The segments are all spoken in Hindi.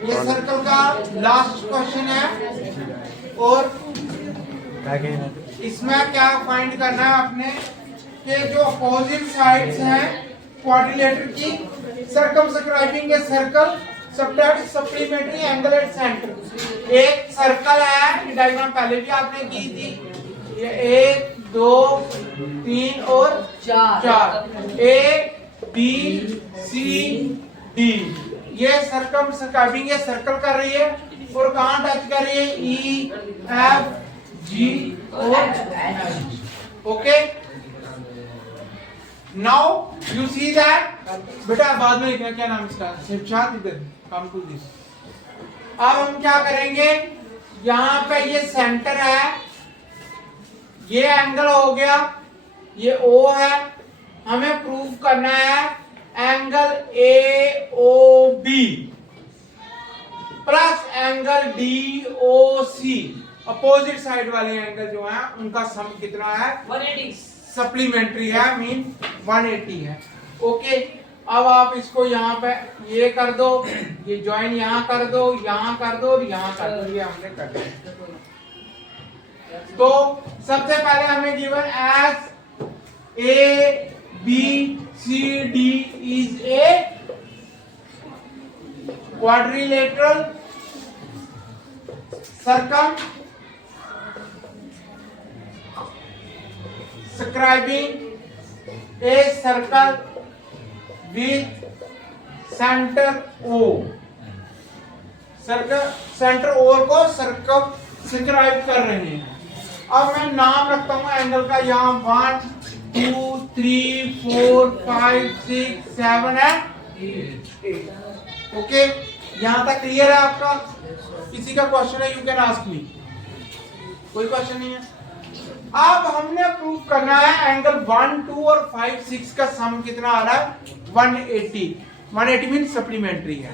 ये सर्कल का लास्ट क्वेश्चन है और इसमें क्या फाइंड करना है आपने कि जो अपोजिट साइड्स हैं क्वाड्रिलेटरल की circumscribing a circle subtract supplementary angle at centre. एक सर्कल है, डायग्राम पहले भी आपने की थी, ये 1 2 3 और 4 ए बी सी डी, ये सर्कमस्क्राइबिंग ये सर्कल कर रही है और कहां टच कर रही है, ई एफ जी और H. Okay, now you see that, बेटा बाद में लिखना क्या नाम इसका, शिवशाद इधर काम टू दिस। अब हम क्या करेंगे, यहां पे ये सेंटर है, ये एंगल हो गया, ये ओ है, हमें प्रूव करना है angle A O B plus angle D O C, opposite side वाले एंगल जो है उनका सम कितना है, 180 सप्लीमेंट्री है, मीन 180 है। ओके, अब आप इसको यहाँ पे ये कर दो, ये ज्वाइन यहाँ कर दो, यहाँ कर दो और यहाँ कर दो, ये हमने कर दिया। तो सबसे पहले हमें given as A B C D is a quadrilateral circum describing a circle with center O, circle centre O को सर्कमस्क्राइब कर रहे हैं। अब मैं नाम रखता हूं एंगल का, यहाँ 1 2 3 4 5 6 7 एंड 8। ओके, यहां तक क्लियर है आपका? किसी का क्वेश्चन है, यू कैन आस्क मी। कोई क्वेश्चन नहीं है? अब हमने प्रूव करना है एंगल 1 2 और 5 6 का सम कितना आ रहा है, 180। 180 मीन सप्लीमेंट्री है।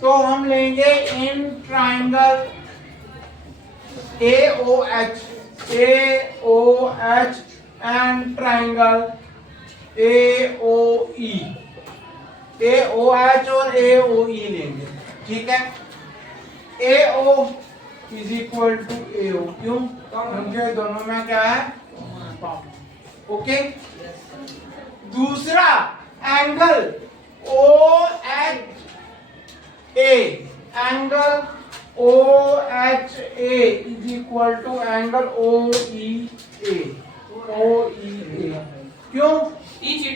तो हम लेंगे इन triangle AOH and triangle AOE, AOH और AOE लेंगे, ठीक है। AO is equal to AO, क्यों? क्योंकि दोनों में क्या है, ओके। दूसरा angle OHA, angle OHA is equal to angle OEA, क्यों? each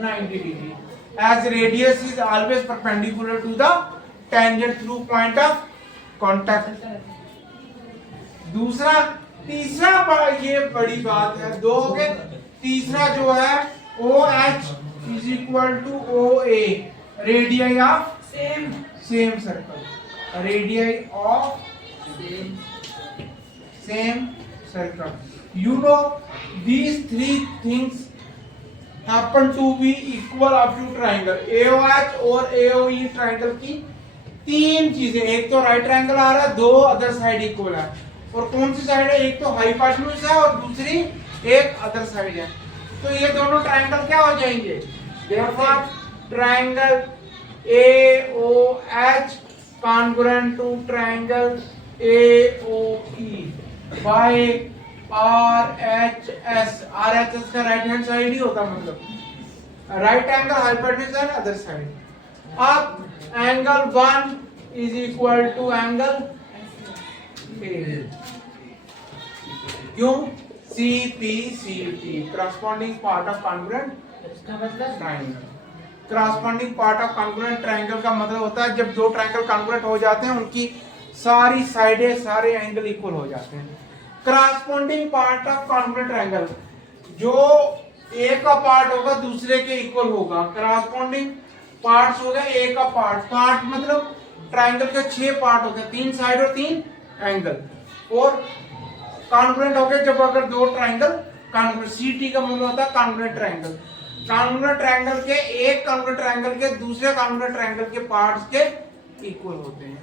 90 degree, as radius is always perpendicular to the tangent through point of contact। दूसरा, तीसरा ये बड़ी बात है, दो हो गए। तीसरा जो है OH is equal to OA, radius of same circle, radius of same circle. You know these three things happen to be equal up to triangle AOH और AOE ट्राइंगल की तीन चीजें, एक तो राइट ट्रायंगल आ रहा है, दो अदर साइड इक्वल है। और कौन सी साइड है, एक तो हाइपोटेन्यूज है और दूसरी एक अदर साइड है। तो ये दोनों ट्रायंगल क्या हो जाएंगे, therefore triangle AOH congruent to triangle AOE by RHS। RHS का राइट हैंड साइड ही होता, मतलब राइट एंगल हाइपोटेन्यूज है अदर साइड। अब angle 1 is equal to angle A, क्यों? CPCT, corresponding part of congruent triangle. Corresponding part of congruent triangle का मतलब होता है जब दो ट्रायंगल कॉन्ग्रुएंट हो जाते हैं, उनकी सारी साइडें, सारे एंगल इक्वल हो जाते हैं। Corresponding part of congruent triangle, जो एक का पार्ट होगा दूसरे के इक्वल होगा। करस्पॉन्डिंग पार्ट्स हो गए एक का पार्ट मतलब ट्रायंगल के 6 पार्ट होते हैं, 3 साइड और 3 एंगल। और कॉन्ग्रुएंट हो गए जब अगर दो ट्रायंगल कॉन्ग्रुएंट, CT का मतलब होता है कॉन्ग्रुएंट ट्रायंगल। कॉन्ग्रुएंट ट्रायंगल के एक कॉन्ग्रुएंट ट्रायंगल के दूसरे कॉन्ग्रुएंट ट्रायंगल के पार्ट्स के इक्वल होते हैं।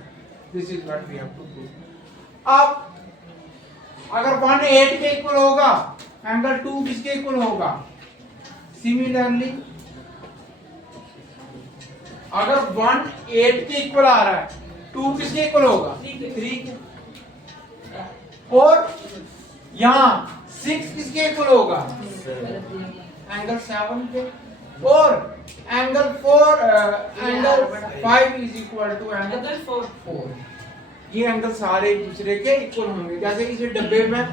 This is what we have to prove. अब अगर 1 8 के इक्वल होगा, एंगल 2 किसके इक्वल होगा? सिमिलरली अगर 1 8 के इक्वल आ रहा है, 2 किसके इक्वल होगा? 3 के। और यहाँ 6 किसके इक्वल होगा? एंगल 7 के। और angle 5 is equal to angle 4। ये एंगल सारे एक दूसरे के इक्वल होंगे। जैसे इस डब्बे में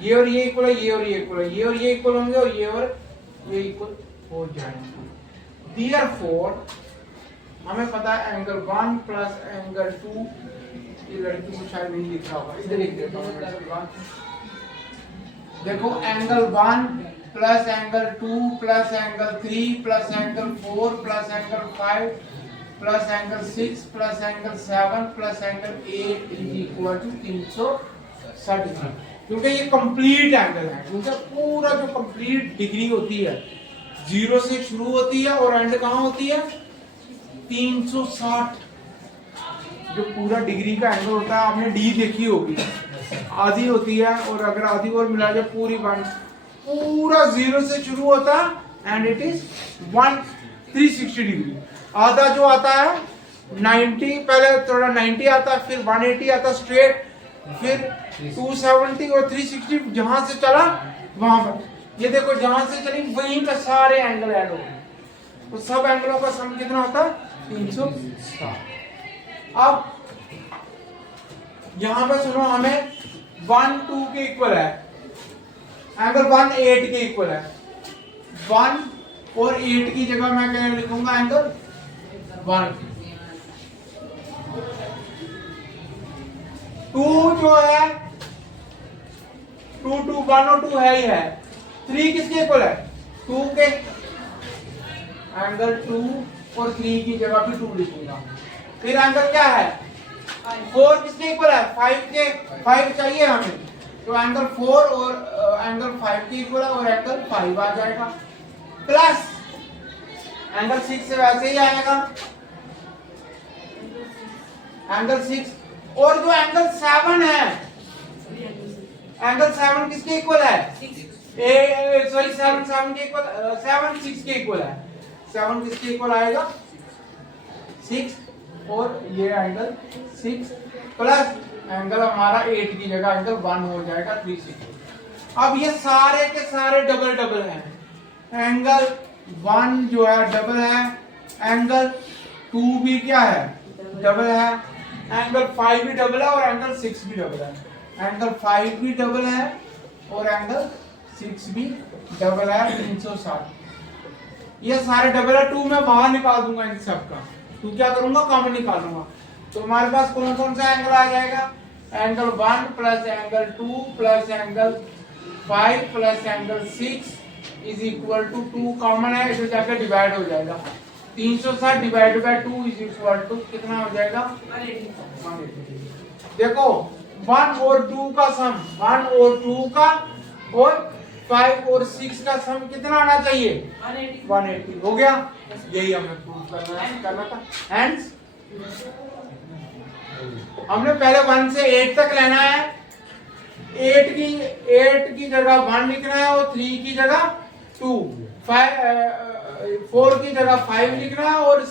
ये और ये इक्वल है, ये और ये इक्वल है, ये और ये इक्वल होंगे और ये इक्वल हो जाएंगे। Therefore हमें पता है एंगल 1 प्लस एंगल 2, ये लड़की को शायद नहीं लिखा होगा, इधर लिख देता हूँ। देखो angle 1 plus angle 2 plus angle 3 plus angle 4 plus angle 5 plus angle 6 plus angle 7 plus angle 8 is equal to 360। क्योंकि ये कंप्लीट एंगल है, क्योंकि पूरा जो कंप्लीट डिग्री होती है 0 से शुरू होती है और एंड कहाँ होती है? 360। जो पूरा डिग्री का एंगल होता है, आपने डी देखी होगी, आधी होती है और अगर आधी और मिला जाए पूरी वन, पूरा 0 से शुरू होता है एंड इट इज 360 डिग्री। आधा जो आता है 90, पहले थोड़ा 90 आता है, फिर 180 आता स्ट्रेट, फिर 270 और 360 जहां से चला वहां पर। ये देखो जहां से चली वहीं पे सारे एंगल ऐड हो गए, तो सब एंगलों का सम कितना होता है? 360। अब यहां पे सुनो, हमें 1 2 के इक्वल है, एंगल 1 8 के इक्वल है। 1 और 8 की जगह मैं क्या लिखूंगा? एंगल 1। 2 जो है 2 1 और 2 है ही है। 3 किसके इक्वल है? 2 के। एंगल 2 और 3 की जगह भी 2 लिखूंगा। फिर एंगल क्या है? 4 किसके इक्वल है? 5 के। 5 चाहिए हमें, तो एंगल 4 और एंगल 5 के इक्वल है और एंगल 5 आ जाएगा। प्लस एंगल 6 से वैसे ही आएगा, एंगल 6। और जो एंगल 7 है, एंगल 7 किसके इक्वल है? 7 के इक्वल, 7 6 के इक्वल है। 7 किसके इक्वल आएगा? 6। और ये एंगल 6 प्लस एंगल हमारा 8 की जगह एंगल 1 हो जाएगा 360। अब ये सारे के सारे डबल डबल हैं। एंगल 1 जो है डबल है, एंगल 2 भी क्या है? डबल है, एंगल 5 भी डबल है और एंगल 6 भी डबल है। एंगल 5 भी डबल है और एंगल 6 भी डबल है, 360। ये सारे डबल है। 2 मैं बाहर निकाल दूंगा इन सब का, 2 क्या करूंगा? कॉमन निकालूंगा। तो हमारे पास कौन कौन सा एंगल आ जाएगा? Angle 1 plus angle 2 plus angle 5 plus angle 6 is equal to 2 common है, इसे जाकर डिवाइड हो जाएगा। 360 divide by 2 is equal to कितना हो जाएगा? 180। देखो 1 और 2 का सम, 1 और 2 का और 5 और 6 का सम कितना आना चाहिए? 180 हो गया। यही हमें प्रूव करना था। Hence हमने पहले 1 से 8 तक लेना है। 8 की जगह 1 लिखना है और 3 की जगह 2, 4 की जगह 5 लिखना है और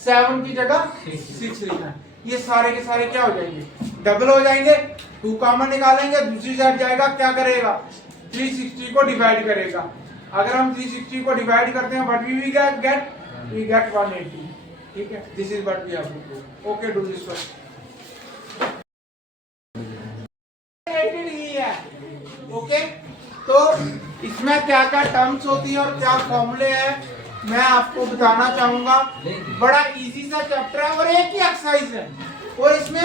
7 की जगह 6 लिखना है। ये सारे के सारे क्या हो जाएंगे? डबल हो जाएंगे। 2 कॉमन निकालेंगे, दूसरी साइड जाएगा, क्या करेगा? 360 को डिवाइड करेगा। अगर हम 360 को डिवाइड करते हैं, व्हाट वी गेट 180। ठीक है, this is what we have to do. Okay, do this one. Okay, तो इसमें क्या क्या टर्म्स होती है और क्या फॉर्मूले हैं मैं आपको बताना चाहूंगा। बड़ा इजी सा चैप्टर है और एक ही एक्सरसाइज है, और इसमें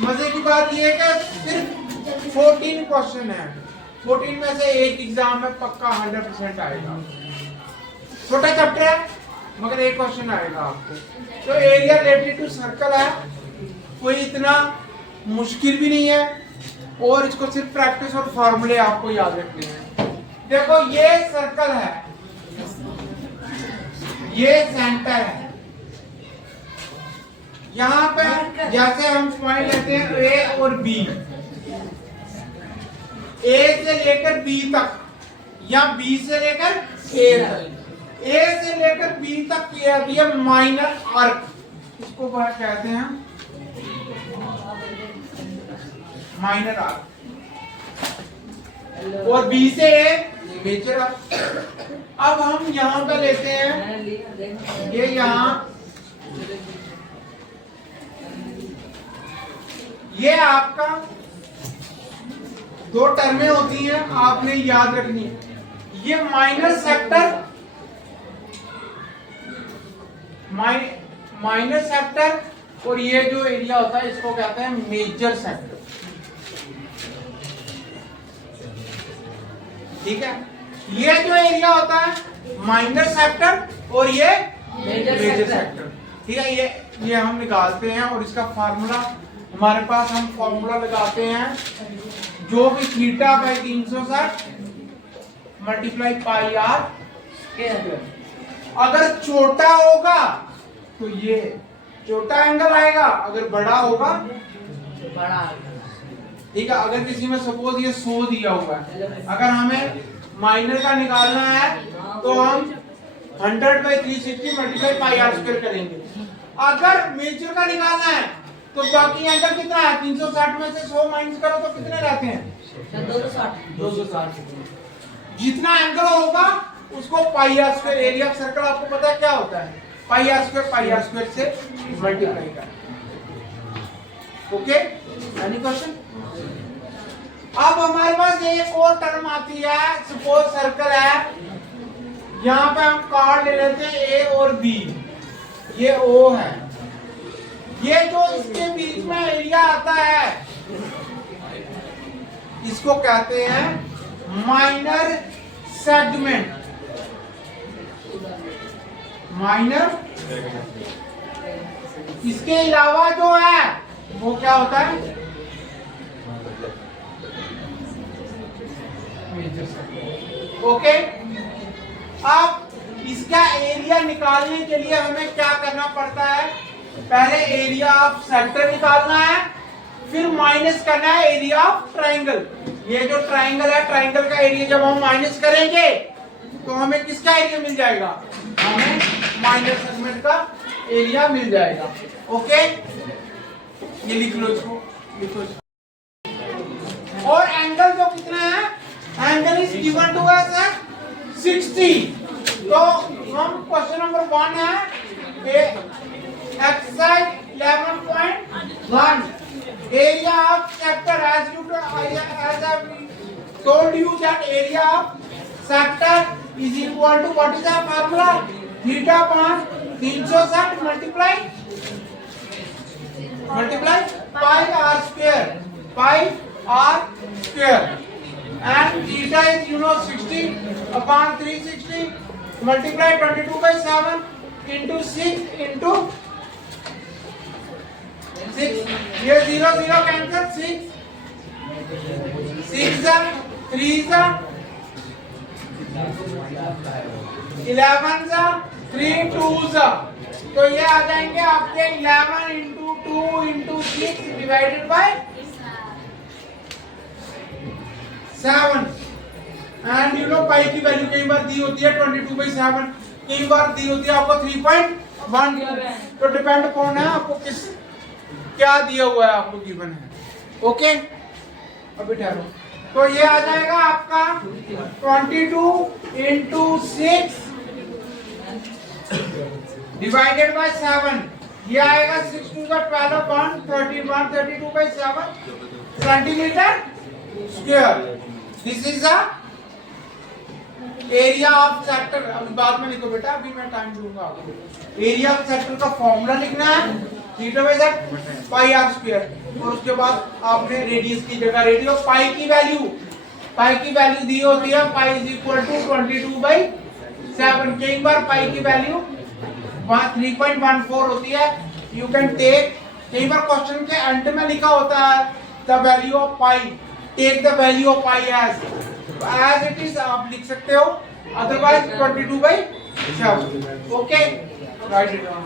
मजे की बात यह है कि सिर्फ 14 क्वेश्चन है। 14 में से एक एग्जाम में पक्का 100% आएगा। छोटा चैप्टर है मगर एक क्वेश्चन आएगा आपको। तो एरिया रिलेटेड टू सर्कल है, कोई इतना मुश्किल भी नहीं है और इसको सिर्फ प्रैक्टिस और फॉर्मूले आपको याद रखने हैं। देखो ये सर्कल है, ये सेंटर है। यहाँ पे जैसे हम पॉइंट लेते हैं ए और बी, ए से लेकर बी तक या बी से लेकर ए तक, ए से लेकर बी तक ये माइनर आर्क, इसको कहते हैं माइनर आर्क, और बी से ए मेजर आर्क। अब हम यहां पे लेते हैं ये यहां, ये आपका दो टर्में होती हैं, आपने याद रखनी है। ये माइनर सेक्टर, माइनर सेक्टर, और ये जो एरिया होता है इसको कहते हैं मेजर सेक्टर। ठीक है, ये जो एरिया होता है माइनर सेक्टर और ये मेजर सेक्टर। ठीक है, ये हम निकालते हैं और इसका फार्मूला हमारे पास, हम फार्मूला लगाते हैं जो भी theta by 360 multiply pi are square. अगर छोटा होगा तो ये छोटा एंगल आएगा, अगर बड़ा होगा बड़ा। ठीक है, अगर किसी में सपोज ये 100 दिया हुआ है, अगर हमें माइनर का निकालना है तो हम 100/360 मल्टीप्लाई पाई आर स्क्वायर करेंगे। अगर मेजर का निकालना है तो बाकी एंगल कितना है, 360 में से 100 माइनस करो तो कितने रहते हैं, 260। जितना एंगल होगा उसको pi are square, area of circle आपको पता है क्या होता है, पाई आर स्क्वायर से मल्टीप्लाई करना। Okay, any question? अब हमारे पास एक और टर्म आती है, सपोज सर्कल है, यहाँ पे हम कार्ड ले लेते हैं ए और बी, ये ओ है, ये जो इसके बीच में एरिया आता है इसको कहते हैं माइनर सेगमेंट। माइनर, इसके अलावा जो है वो क्या होता है, ओके। अब इसका एरिया निकालने के लिए हमें क्या करना पड़ता है, पहले एरिया ऑफ सेक्टर निकालना है, फिर माइनस करना है एरिया ऑफ ट्राइंगल। ये जो ट्राइंगल है, ट्राइंगल का एरिया जब हम माइनस करेंगे तो हमें किसका एरिया मिल जाएगा, हमें माइनर सेगमेंट का एरिया मिल जाएगा। ओके, ये लिख लो इसको, लिखो इसको। और एंगल जो कितना है, angle is given to us at 60। तो हम क्वेश्चन नंबर 1 है exercise 11.1 area of sector, as I told you that area of sector is equal to, what is the formula, theta upon 360 multiply pi r square, and theta is 60 upon 360 multiply 22/7 into 6 into 6, ये 0 0 कैंसिल, 6 जा 3 जा 11 जा 3 2 जा, तो ये आ जाएंगे आपके 11 into 2 into 6 divided by 7। And you know pi की वैल्यू कई बार दी होती है 22/7, कई बार दी होती है आपको 3.1। तो डिपेंड कौन है आपको किस क्या दिया हुआ है, आपको गिवन है। ओके, अभी ठहरो, तो ये आ जाएगा आपका 22 into 6 डिवाइडेड बाय 7, ये आएगा 6 to the 12 132/7 centimetre square. This is the area of sector. अभी बाद में लिखो बेटा, अभी मैं टाइम दूंगा आपको। एरिया ऑफ सेक्टर का फॉर्मूला लिखना है, theta by that pi are square, और उसके बाद आपने रेडियस की जगह रेडियस पाई की वैल्यू दी होती है, पाई इज इक्वल टू 22/7। कई बार पाई की वैल्यू 3.14 होती है। यू कैन टेक, कई बार क्वेश्चन के अंत में लिखा होता है the value of pi, take the value of pi as it is, आप लिख सकते हो, otherwise 22/7। Okay, write it down.